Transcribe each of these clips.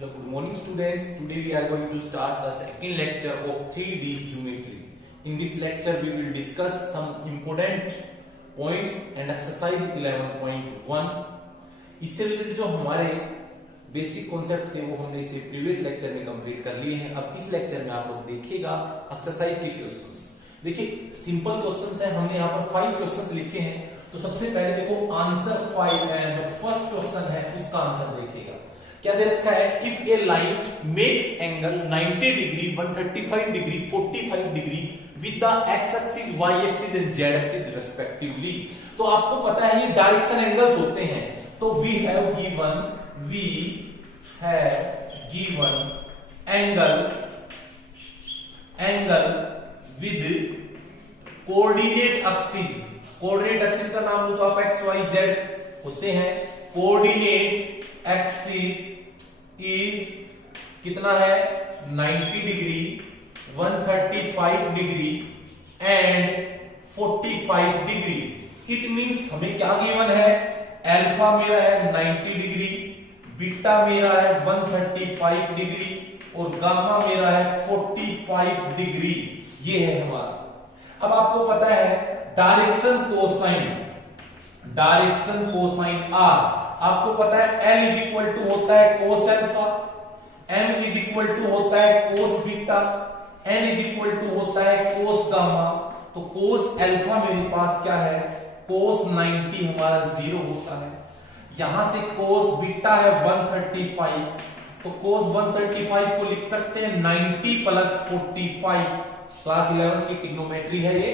Hello, good morning students. Today we are going to start the second lecture of 3D geometry. In this lecture we will discuss some important points and exercise 11.1. इससे related जो हमारे basic concept थे वो हमने इसे previous lecture में complete कर लिए हैं. अब इस लेक्चर में आप लोग देखिएगा एक्सरसाइज के क्वेश्चंस. देखिए सिंपल क्वेश्चंस हैं, हमने यहाँ पर 5 क्वेश्चंस लिखे हैं. तो सबसे पहले देखो आंसर 5 है, जो फर्स्ट क्वेश्चन है उसका आंसर देखिएगा. क्या दे रखा है? If a line makes angle 90 degree 135 degree 45 degree with the x axis y axis and z axis respectively. तो आपको पता है ये डायरेक्शन एंगल्स होते हैं. तो we have given angle with coordinate axis. Coordinate axis का नाम लो तो आप एक्स वाई जेड होते हैं. कोऑर्डिनेट एक्सिस इज कितना है? 90 degree 135 degree and 45 degree. It means हमें क्या गिवन है? अल्फा मेरा है 90 डिग्री, बीटा मेरा है 135 डिग्री और गामा मेरा है 45 डिग्री. ये है हमारा. अब आपको पता है डायरेक्शन कोसाइन आर. आपको पता है L इज इक्वल टू होता है cos alpha, M is equal to होता है cos beta, N is equal to होता है कोस गामा. तो कोस अल्फा मेरे पास क्या है? कोस 90 हमारा 0 होता है. यहां से कोस बीटा है 135. तो कोस 135 को लिख सकते हैं 90 प्लस 45. क्लास 11 की ट्रिग्नोमेट्री है ये.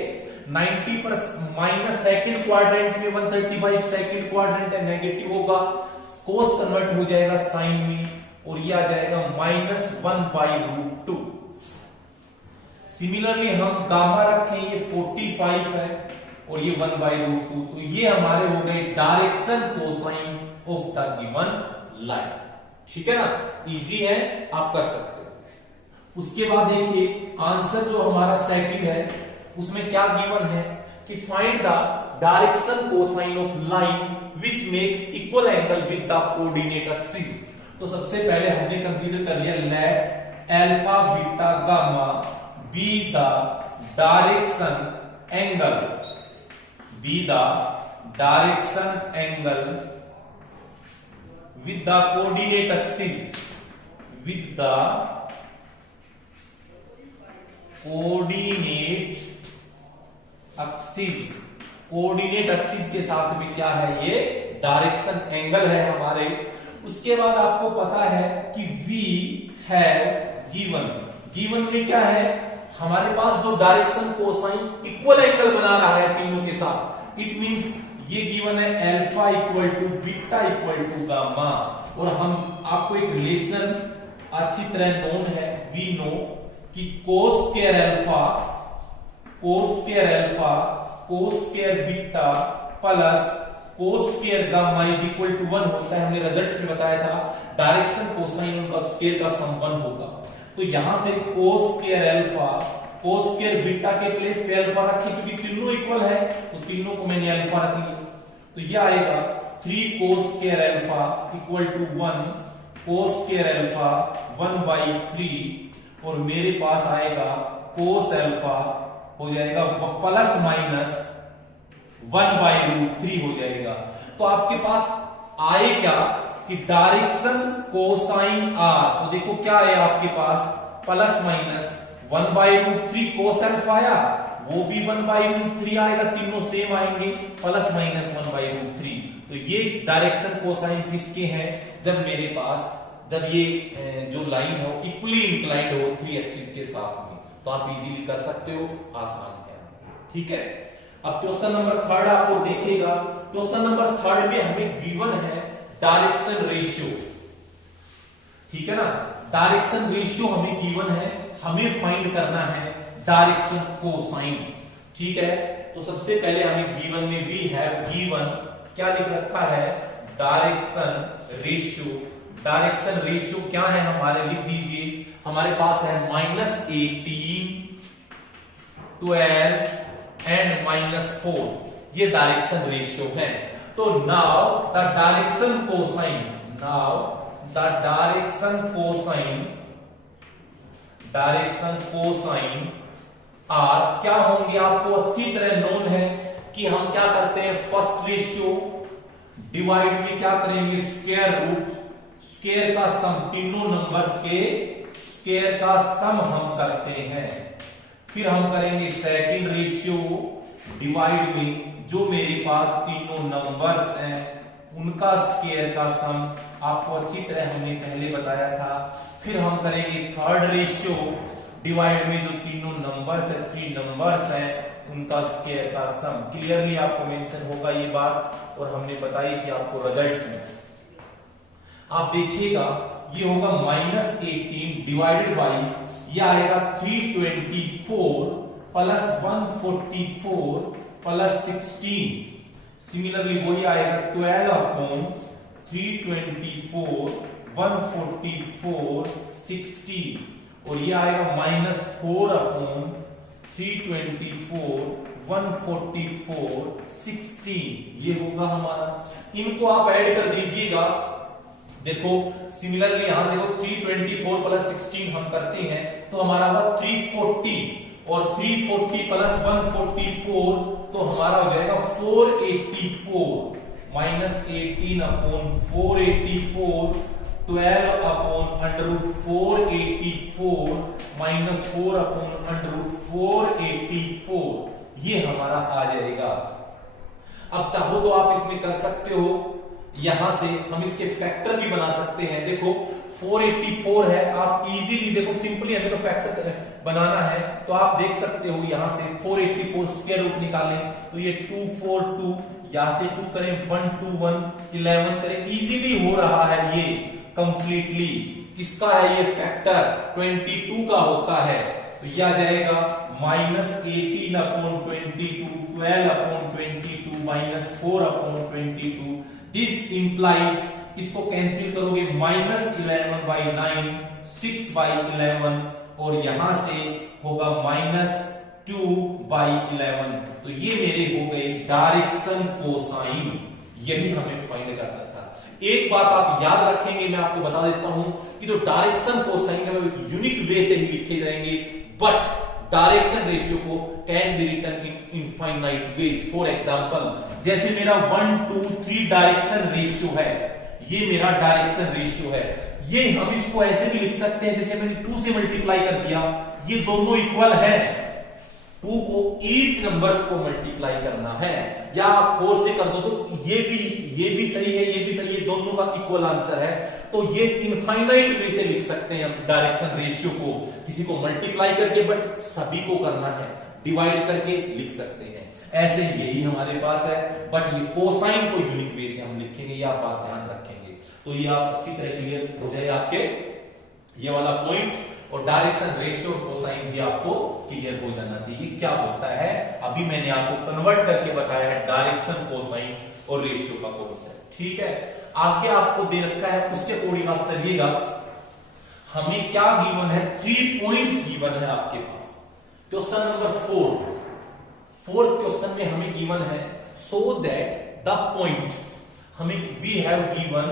90 पर माइनस सेकंड क्वाड्रेंट में 135 सेकंड क्वाड्रेंट है, नेगेटिव होगा. कोस कन्वर्ट हो जाएगा साइन में और ये आ जाएगा -1/√2. सिमिलरली हम गामा रखें, ये 45 है और ये 1/√2. तो ये हमारे हो गए direction cosine of the given line. ठीक है ना, इजी है, आप कर सकते हो. उसके बाद देखिए आंसर जो हमारा सेकंड है उसमें क्या गिवन है कि find the direction cosine of line which makes equal angle with the coordinate axis. तो सबसे पहले हमने कंसीडर कर लिया let alpha beta gamma be the direction angle with the coordinate axis coordinate axis के साथ में क्या है? ये डायरेक्शन एंगल है हमारे. उसके बाद आपको पता है कि वी हैव गिवन में क्या है? हमारे पास जो डायरेक्शन कोसाइन इक्वल एंगल बना रहा है तीनों के साथ. इट मींस ये गिवन है alpha equal to beta equal to gamma. और हम आपको एक रिलेशन अच्छी तरह नोन है. वी नो कि cos square beta plus cos square gamma is equal to 1 होता है. हमने रिजल्ट्स में बताया था डायरेक्शन कोसाइन उनका स्क्वायर का सम 1 होगा. तो यहां से कोस स्क्वायर बीटा के प्लेस पे अल्फा रखी क्योंकि तीनों इक्वल है तो तीनों को मैंने अल्फा रख लिया. तो ये आएगा 3 cos square alpha equal to 1 cos square alpha 1/3 और मेरे पास आएगा कोस अल्फा हो जाएगा प्लस माइनस 1/√3 हो जाएगा. तो आपके पास आए क्या कि डायरेक्शन कोसाइन आर. तो देखो क्या है आपके पास प्लस माइनस 1/√3 कोस अल्फा आया, वो भी 1/√3 आएगा, तीनों सेम आएंगे, प्लस माइनस 1/√3. तो ये डायरेक्शन कोसाइन किसके हैं? जब ये जो लाइन है वो इक्वली इंक्लाइंड हो 3 एक्सिस के साथ में. तो आप इजीली कर सकते हो, आसान है. ठीक है. अब क्वेश्चन नंबर 3 आपको देखिएगा. क्वेश्चन नंबर 3 में हमें गिवन है डायरेक्शन रेशियो. ठीक है ना, डायरेक्शन रेशियो हमें गिवन है, हमें फाइंड करना है डायरेक्शन कोसाइन. ठीक है. तो सबसे पहले हमें गिवन में वी हैव गिवन क्या लिख रखा है? Direction ratio. डायरेक्शन रेशियो क्या है हमारे? लिख दीजिए. हमारे पास है -18 12 एंड -4. ये डायरेक्शन रेशियो है. तो now the the direction cosine are क्या होंगे आपको अच्छी तरह नोन है कि हम क्या करते हैं फर्स्ट रेशियो डिवाइड में क्या करेंगे स्क्वायर रूट स्क्वायर का सम तीनों नंबर्स के स्क्वायर का सम हम करते हैं। फिर हम करेंगे सेकंड रेशियो डिवाइड में जो मेरे पास तीनों नंबर्स हैं उनका स्क्वायर का सम आपको अच्छी तरह हमने पहले बताया था। फिर हम करेंगे थर्ड रेशियो डिवाइड में जो तीनों नंबर्स है थ्री नंबर्स हैं उनका स्क्वायर का सम। क्लियरली आपको मेंशन होगा ये बात और हमने बताई थी आपको रिजल्ट्स में। आप देखिएगा ये होगा -18 डिवाइडेड बाई ये आएगा 324 प्लस 144 प्लस 16। सिमिलरली वही आएगा 12 अपॉन 324 144 16 और ये आएगा -4 अपॉन 324 144 16 ये होगा हमारा। इनको आप ऐड कर दीजिएगा। देखो सिमिलरली यहां देखो 324 प्लस 16 हम करते हैं तो हमारा होगा 340 और 340 प्लस 144 तो हमारा हो जाएगा 484 -18 अपॉन 484 12 अपॉन √484 -4 अपॉन √484 ये हमारा आ जाएगा। अब चाहो तो आप इसमें कर सकते हो यहां से हम इसके फैक्टर भी बना सकते हैं। देखो 484 है आप इजीली देखो सिंपली हमें तो फैक्टर बनाना है तो आप देख सकते हो यहां से 484 स्क्वायर रूट निकालें तो ये 242 यहां से 2 करें 1 2 1 11 करें इजीली हो रहा है ये कंप्लीटली। किसका है ये फैक्टर 22 का होता है तो ये आ जाएगा -18 upon 22 12 upon 22 -4 upon 22 this implies इसको कैंसिल करोगे -11/9 6/11 और यहां से होगा -2/11 तो ये मेरे हो गए डायरेक्शन कोसाइन। यही हमें फाइंड करना था। एक बात आप याद रखेंगे मैं आपको बता देता हूं कि जो डायरेक्शन कोसाइन है वो एक यूनिक वे से ही लिखे जाएंगे बट डायरेक्शन रेशियो को can be written in infinite ways. For example जैसे मेरा 1 2 3 डायरेक्शन रेशियो है ये मेरा डायरेक्शन रेशियो है ये हम इसको ऐसे भी लिख सकते हैं जैसे मैंने 2 से मल्टीप्लाई कर दिया ये दोनों इक्वल है 2 को ईच नंबर्स को मल्टीप्लाई करना है या 4 से कर दो तो ये भी सही है ये भी सही है दोनों का इक्वल आंसर है। तो ये इनफाइनाइट वे से लिख सकते हैं डायरेक्शन रेशियो को किसी को मल्टीप्लाई करके बट सभी को करना है डिवाइड करके लिख सकते हैं। ऐसे यही हमारे पास है बट ये कोसाइन को यूनिक वे से हम लिखेंगे ये आप बात ध्यान रखेंगे तो ये आप अच्छी तरह क्लियर हो जाए आपके ये वाला पॉइंट और डायरेक्शन रेशियो और कोसाइन भी आपको क्लियर हो जाना चाहिए क्या होता है। अभी मैंने आपको कन्वर्ट करके बताया है डायरेक्शन कोसाइन और रेशियो का कॉन्सेप्ट ठीक है। आगे आपको दे रखा है उसके अकॉर्डिंग आप चलिएगा। हमें क्या गिवन है 3 पॉइंट्स गिवन है आपके पास। क्वेश्चन नंबर 4 क्वेश्चन में हमें गिवन है सो दैट द पॉइंट हमें we have given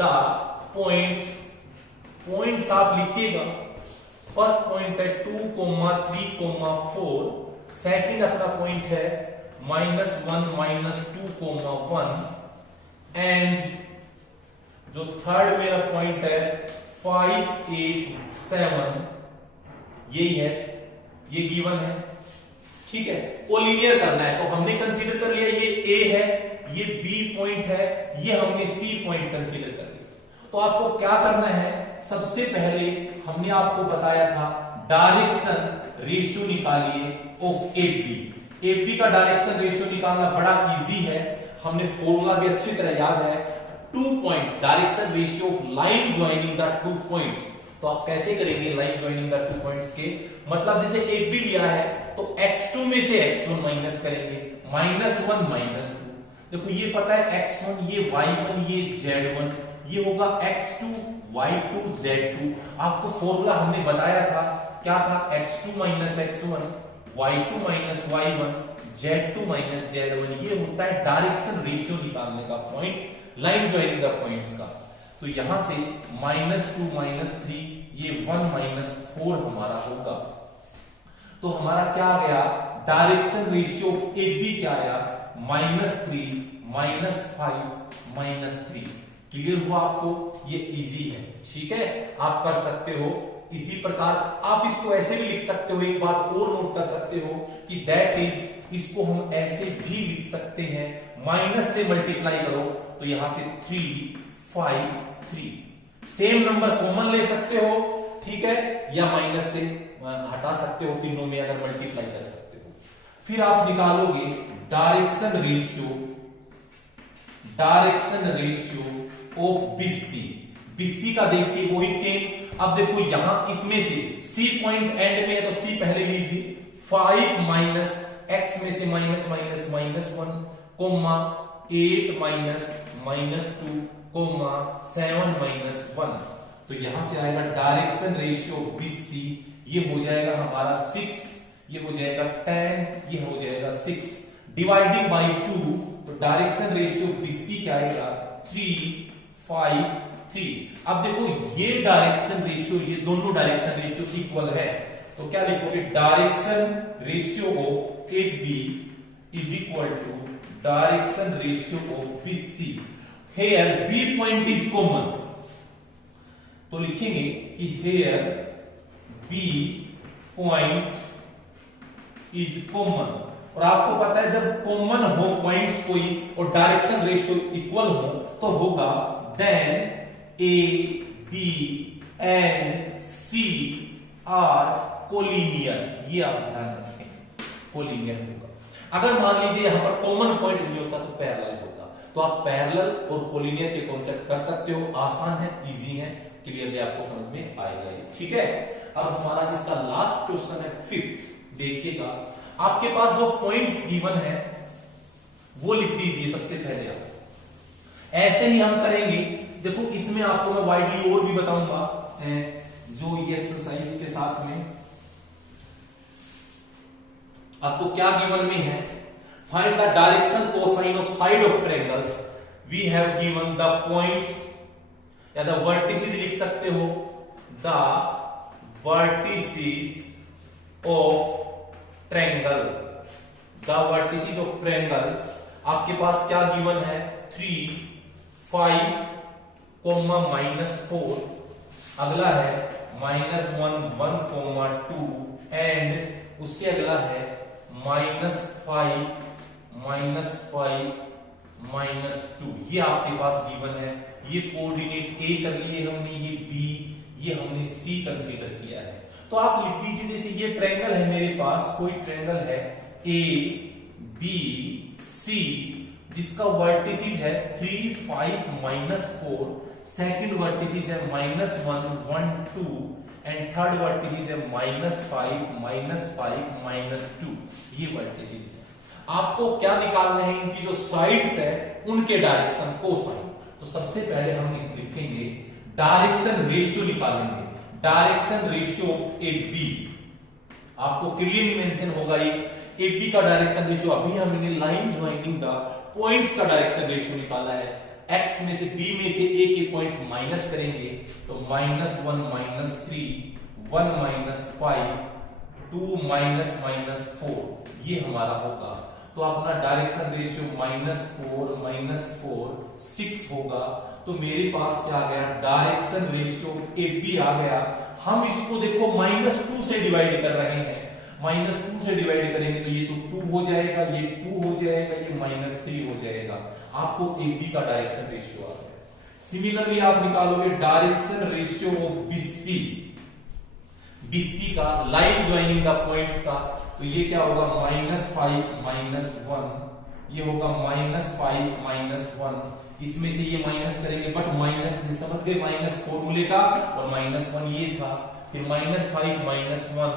the points आप लिखिएगा। फर्स्ट पॉइंट है 2, 3, 4 सेकंड अपना पॉइंट है -1 -2, 1 एंड जो थर्ड मेरा पॉइंट है 5 8 7 यही है ये गिवन है ठीक है। कोलिनियर करना है तो हमने कंसीडर कर लिया ये A है ये B पॉइंट है ये हमने C पॉइंट कंसीडर कर लिया। तो आपको क्या करना है सबसे पहले हमने आपको बताया था डायरेक्शन रेशियो निकालिए ऑफ AP का डायरेक्शन रेशियो निकालना बड़ा इजी है हमने फॉर्मूला भी अच्छी तरह याद है 2 point direction ratio of line joining the 2 points. तो आप कैसे करेंगे लाइन ज्वाइनिंग द 2 पॉइंट्स के मतलब जैसे AB लिया है तो x2 में से x1 माइनस करेंगे -1 -2 देखो ये पता है x1 ये y1 ये z1 ये होगा x2 y2 z2। आपको फॉर्मूला हमने बताया था क्या था x2 x1 y2 y1 z2 z1 ये होता है डायरेक्शन रेशियो निकालने का point line joining the points का। तो यहां से -2 -3 ये 1 -4 हमारा होगा। तो हमारा क्या आ गया, डायरेक्शन रेशियो ऑफ AB क्या आया, -3 -5 -3। क्लियर हुआ आपको, ये इजी है, ठीक है, आप कर सकते हो। इसी प्रकार आप इसको ऐसे भी लिख सकते हो, एक बात और नोट कर सकते हो कि दैट इज, इसको हम ऐसे भी लिख सकते हैं, माइनस से मल्टीप्लाई करो तो यहां से 3 5 3, सेम नंबर कॉमन ले सकते हो, ठीक है, या माइनस से हटा सकते हो, तीनों में अगर मल्टीप्लाई कर सकते हो। फिर आप निकालोगे डायरेक्शन रेशियो ऑफ BC का देखिए वही सेम। अब देखो यहां इसमें से C पॉइंट एंड में है तो C पहले लीजिए, 5 माइनस x में से minus minus -1 comma 8 minus -2 comma 7 -1। तो यहां से आएगा डायरेक्शन रेशियो BC, ये हो जाएगा हमारा 6, ये हो जाएगा 10, ये हो जाएगा 6 डिवाइडिंग बाई 2। तो डायरेक्शन रेशियो BC क्या आएगा, 3 5 3। अब देखो ये डायरेक्शन रेशियो, ये दोनों डायरेक्शन रेशियो इक्वल है, तो क्या लिखोगे, direction ratio of AB is equal to direction ratio of BC। Here B point is common, तो लिखेंगे कि here B point is common. और आपको पता है जब कॉमन हो पॉइंट्स कोई और डायरेक्शन रेशियो इक्वल हो तो होगा then A, B and C are collinear, ये आप ध्यान रखें, कोलिनियर होगा। अगर मान लीजिए यहां पर कॉमन पॉइंट नहीं होता तो पैरेलल होता, तो आप पैरेलल और कोलिनियर के कॉन्सेप्ट कर सकते हो, आसान है, इजी है, क्लियरली आपको समझ में आएगा ये, ठीक है। अब हमारा इसका लास्ट क्वेश्चन है 5th, देखिएगा आपके पास जो पॉइंट्स गिवन है वो लिख दीजिए सबसे पहले आप। ऐसे ही हम करेंगे, देखो इसमें आपको मैं वाइडली और भी बताऊंगा जो ये एक्सरसाइज के साथ में आपको क्या गिवन में है, find the direction cosine of side of triangles. We have given the points या द वर्टिसेस लिख सकते हो, the vertices of triangle, the vertices of triangle आपके पास क्या गिवन है, 3 5 -4, अगला है -1 1 2 एंड उससे अगला है -5 -2। ये आपके पास गिवन है, ये कोऑर्डिनेट A कर लिए हमने, ये B, ये हमने C कंसीडर किया है। तो आप लिख लीजिए, जैसे ये ट्रायंगल है मेरे पास, कोई ट्रायंगल है A B C जिसका वर्टिसेस है 3 5 -4, सेकंड वर्टिसेस है -1 1 2 एंड थर्ड वर्टिसेस है -5 -2। ये वर्टिसेस है, आपको क्या निकालना है, इनकी जो साइड्स है उनके डायरेक्शन कोसाइन। तो सबसे पहले हम लिखेंगे डायरेक्शन रेशियो निकालेंगे, डायरेक्शन रेशियो ऑफ AB। आपको क्लियरली मेंशन होगा ये AB का डायरेक्शन रेशियो, अभी हमने लाइन ज्वाइनिंग द पॉइंट्स का डायरेक्शन रेशियो निकाला है। x में से B में से A के पॉइंट्स माइनस करेंगे तो -1 -3 1 -5 2 -4, ये हमारा होगा। तो अपना डायरेक्शन रेशियो -4 6 होगा। तो मेरे पास क्या आ गया, डायरेक्शन रेशियो AB आ गया। हम इसको देखो -2 से डिवाइड कर रहे हैं, -2 से डिवाइड करेंगे तो ये तो 2 हो जाएगा, ये 2 हो जाएगा, ये -3 हो जाएगा। आपको AB का डायरेक्शन रेशियो आ गया। सिमिलरली आप निकालोगे डायरेक्शन रेशियो ऑफ BC का, लाइन ज्वाइनिंग द पॉइंट्स का, तो ये क्या होगा, -5 -1, ये होगा -5 -1, इसमें से ये माइनस करेंगे, बट माइनस समझ गए, -4 का और -1 ये था, फिर -5 -1,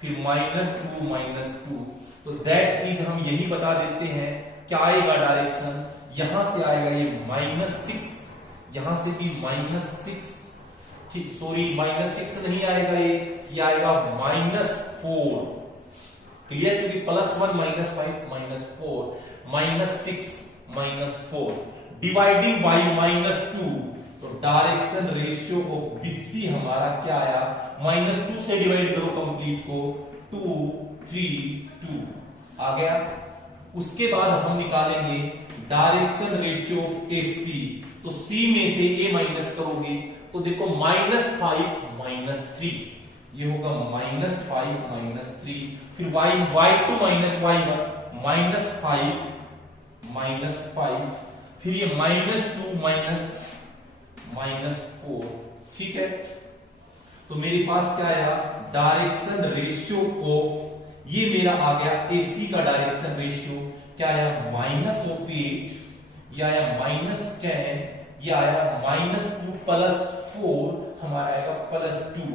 फिर -2 तो दैट इज, हम यही बता देते हैं क्या आएगा डायरेक्शन, यहां से आएगा ये -6, यहां से भी -6, ठीक, सॉरी -6 नहीं आएगा, ये आएगा -4। क्लियर, क्योंकि +1 -5 -4 -6 -4 डिवाइडिंग बाई -2, तो तो डायरेक्शन रेशियो ऑफ BC हमारा क्या आया, -2 से डिवाइड करो कंप्लीट को, 2 3 2 आ गया। उसके बाद हम निकालेंगे डायरेक्शन रेशियो ऑफ AC। तो C में से A माइनस करोगे तो देखो -5 -3, ये होगा -5 -3। फिर y2 -y1 -5 फिर ये -2 -4, ठीक है। तो मेरे पास क्या आया, डायरेक्शन रेशियो ऑफ, ये मेरा आ गया AC का डायरेक्शन रेशियो क्या आया, -8, या आया -10, या आया -2 + 4 हमारा आएगा +2,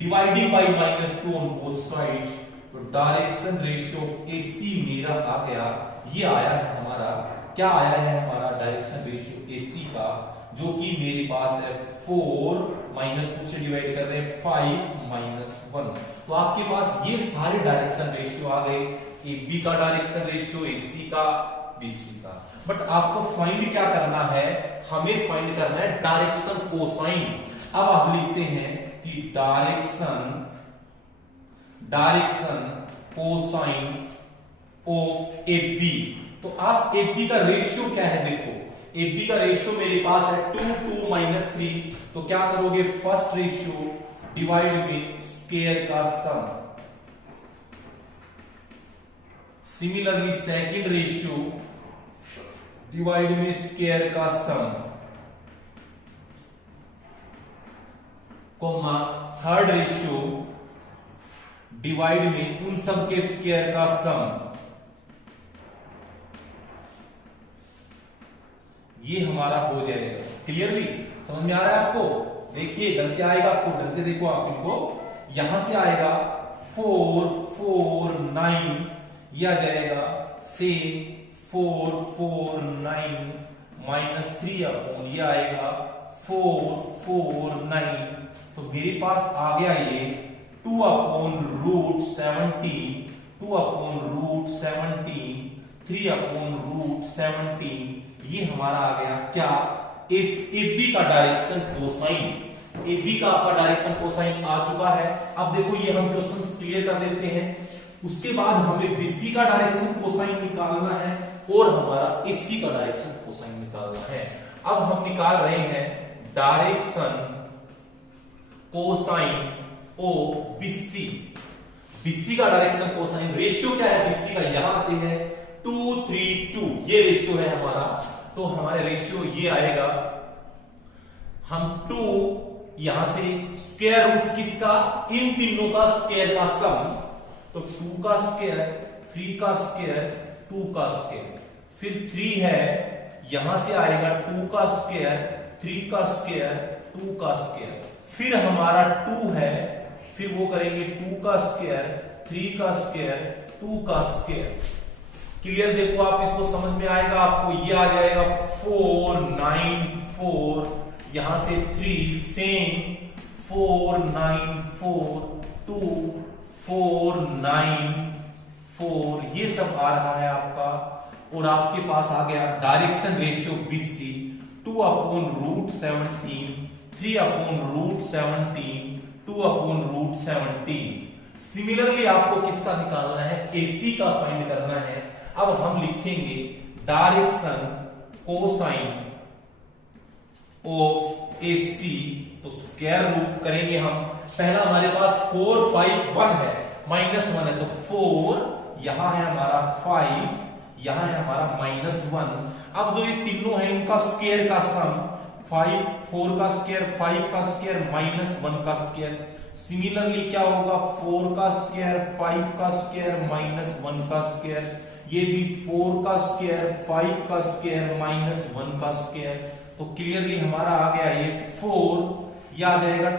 dividing by -2 on both sides. तो डायरेक्शन रेशियो ऑफ AC मेरा आ गया, ये आया है हमारा, क्या आया है हमारा डायरेक्शन रेशियो AC का, जो कि मेरे पास है 4 -2 से डिवाइड कर रहे हैं 5 -1। तो आपके पास ये सारे डायरेक्शन रेशियो आ गए, AB का डायरेक्शन रेशियो, AC का, BC का। बट आपको फाइंड क्या करना है, हमें फाइंड करना है डायरेक्शन कोसाइन। अब आप लिखते हैं कि डायरेक्शन कोसाइन ऑफ AB। तो आप AB का रेशियो क्या है, देखो AB का रेशियो मेरे पास है 2 2 -3। तो क्या करोगे, फर्स्ट रेशियो डिवाइड में स्क्वायर का सम, सिमिलरली सेकंड रेशियो डिवाइड में स्क्वायर का सम, कोमा थर्ड रेशियो डिवाइड में उन सब के स्क्वायर का सम। ये हमारा हो जाएगा। क्लियरली समझ में आ रहा है आपको, देखिए ढंग से आएगा आपको, ढंग से देखो आप इनको, यहां से आएगा 4 4 9, ये आ जाएगा से 4 4 9 -3 अपॉन, ये आएगा 4 4 9। तो मेरे पास आ गया ये 2/√17, 2/√17, 3/√17। ये हमारा आ गया क्या, इस AB का डायरेक्शन कोसाइन। AB का आपका डायरेक्शन कोसाइन आ चुका है। अब देखो ये हम क्वेश्चन क्लियर कर देते हैं। उसके बाद हमें BC का डायरेक्शन कोसाइन निकालना है और हमारा AC का डायरेक्शन कोसाइन निकालना है। अब हम निकाल रहे हैं डायरेक्शन कोसाइन ओ BC। BC का डायरेक्शन कोसाइन रेशियो क्या है, BC का यहां से है 2 3 2, ये रेशियो है हमारा। तो हमारे रेशियो ये आएगा, हम 2 यहां से स्क्वायर रूट किसका, इन तीनों का स्क्वायर का सम। तो 2 का स्क्वायर, 3 का स्क्वायर, 2 का स्क्वायर, फिर 3 है, यहां से आएगा 2 का स्क्वायर, 3 का स्क्वायर, 2 का स्क्वायर, फिर हमारा 2 है, फिर वो करेंगे 2 का स्क्वायर, 3 का स्क्वायर, 2 का स्क्वायर। क्लियर, देखो आप इसको समझ में आएगा आपको, ये आ जाएगा 4 9 4, यहां से 3 सेम 4 9 4 2 4 9 4, ये सब आ रहा है आपका। और आपके पास आ गया डायरेक्शन रेशियो BC 2/√17, 3/√17, 2/√17। सिमिलरली आपको किसका निकालना है, AC का फाइंड करना है। अब हम लिखेंगे डायरेक्शन कोसाइन ऑफ AC। तो स्क्वायर रूट करेंगे हम, पहला हमारे पास 4 5 1 है, -1 है, तो 4 यहां है हमारा, 5 यहां है हमारा, -1। अब जो ये तीनों है इनका स्क्वायर का सम, 5 4 का स्क्वायर, 5 का स्क्वायर, -1 का स्क्वायर। सिमिलरली क्या होगा, 4 का स्क्वायर, 5 का स्क्वायर, -1 का स्क्वायर, ये भी 4 का स्क्वायर, 5 का स्क्वायर, -1 का स्क्वायर। तो क्लियरली हमारा आ गया ये 4, ये आ जाएगा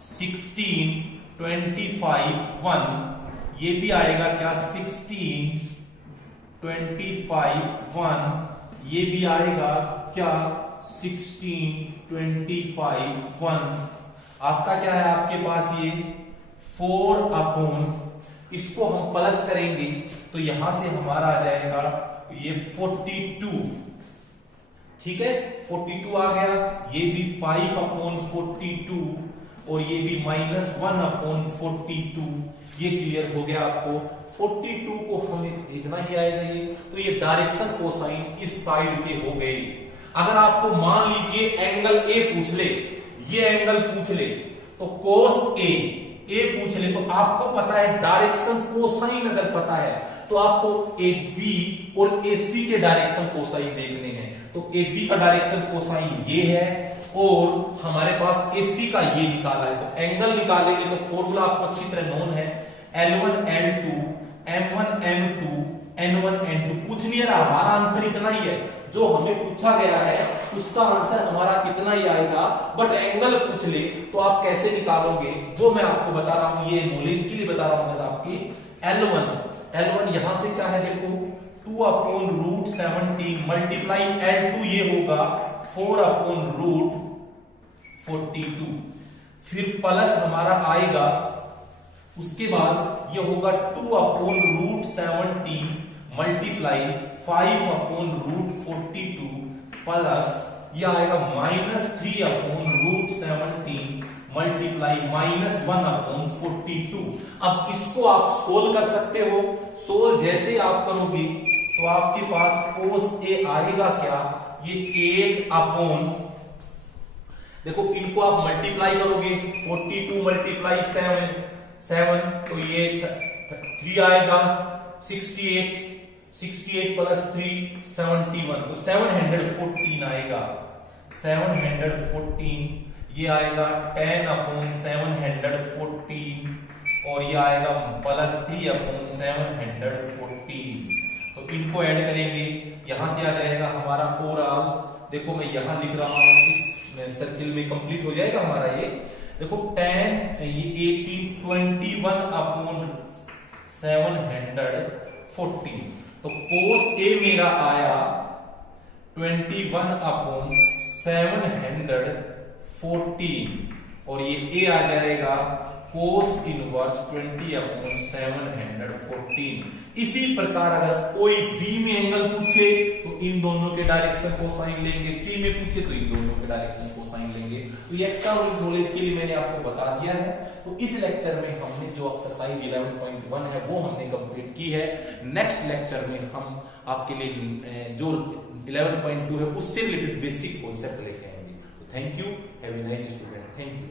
16 25 1, ये भी आएगा क्या 16 25 1, ये भी आएगा क्या 16 25 1। आपका क्या है आपके पास ये 4 अपॉन, इसको हम प्लस करेंगे तो यहां से हमारा आ जाएगा ये 42, ठीक है, 42 आ गया, ये भी 5/42 और ये भी -1/42, ये क्लियर हो गया आपको। 42 को हमें इतना ही आएगा ये, तो ये डायरेक्शन कोसाइन इस साइड के हो गए। अगर आपको मान लीजिए एंगल ए पूछ ले, ये एंगल पूछ ले, तो कोस ए पूछ ले, तो आपको पता है डायरेक्शन कोसाइन अगर पता है तो आपको ए बी और ए सी के डायरेक्शन कोसाइन देखने हैं। तो ए बी का डायरेक्शन कोसाइन ये है और हमारे पास ए सी का ये निकाला है, तो एंगल निकालेंगे तो फॉर्मूला आपको अच्छी तरह नोन है, L1 L2 M1 M2 N1 N2। कुछ नहीं रहा, हमारा आंसर इतना ही है, जो हमें पूछा गया है उसका आंसर हमारा इतना ही आएगा। बट एंगल पूछ ले तो आप कैसे निकालोगे वो मैं आपको बता रहा हूं, ये नॉलेज के लिए बता रहा हूं बस आपकी। L1 यहां से क्या है देखो, 2/√17 मल्टीप्लाई L2 ये होगा 4/√42, फिर प्लस हमारा आएगा, उसके बाद ये होगा 2/√17 मल्टीप्लाई 5/√42 प्लस ये आएगा -3/√17 मल्टीप्लाई -1/42। अब इसको आप सोल्व कर सकते हो। सोल्व जैसे आप करोगे तो आपके पास कोस ए आएगा क्या, ये 8 देखो इनको आप मल्टीप्लाई करोगे, 42 मल्टीप्लाई 7 तो ये 3 आएगा, 68 प्लस 3 71, तो 714 आएगा। 714 ये आएगा 10/714 और ये आएगा प्लस 3/714। तो इनको ऐड करेंगे, यहां से आ जाएगा हमारा ओवरऑल। देखो मैं यहां लिख रहा हूं, इस सर्किल में कंप्लीट हो जाएगा हमारा ये। देखो 10 ये 18 21/714, तो कोस ए मेरा आया 21/714 और ये ए आ जाएगा कोस इनवर्स 20/714। इसी प्रकार अगर कोई बी में एंगल पूछे तो इन दोनों के डायरेक्शन कोसाइन लेंगे, सी में पूछे तो इन दोनों के डायरेक्शन कोसाइन लेंगे। तो ये एक्स्ट्रा नॉलेज के लिए मैंने आपको बता दिया है। तो इस लेक्चर में हमने जो एक्सरसाइज 11.1 है वो हमने कंप्लीट की है। नेक्स्ट लेक्चर में हम आपके लिए जो 11.2 है उससे रिलेटेड बेसिक कॉन्सेप्ट लेके आएंगे। तो thank you, have a nice student, thank you.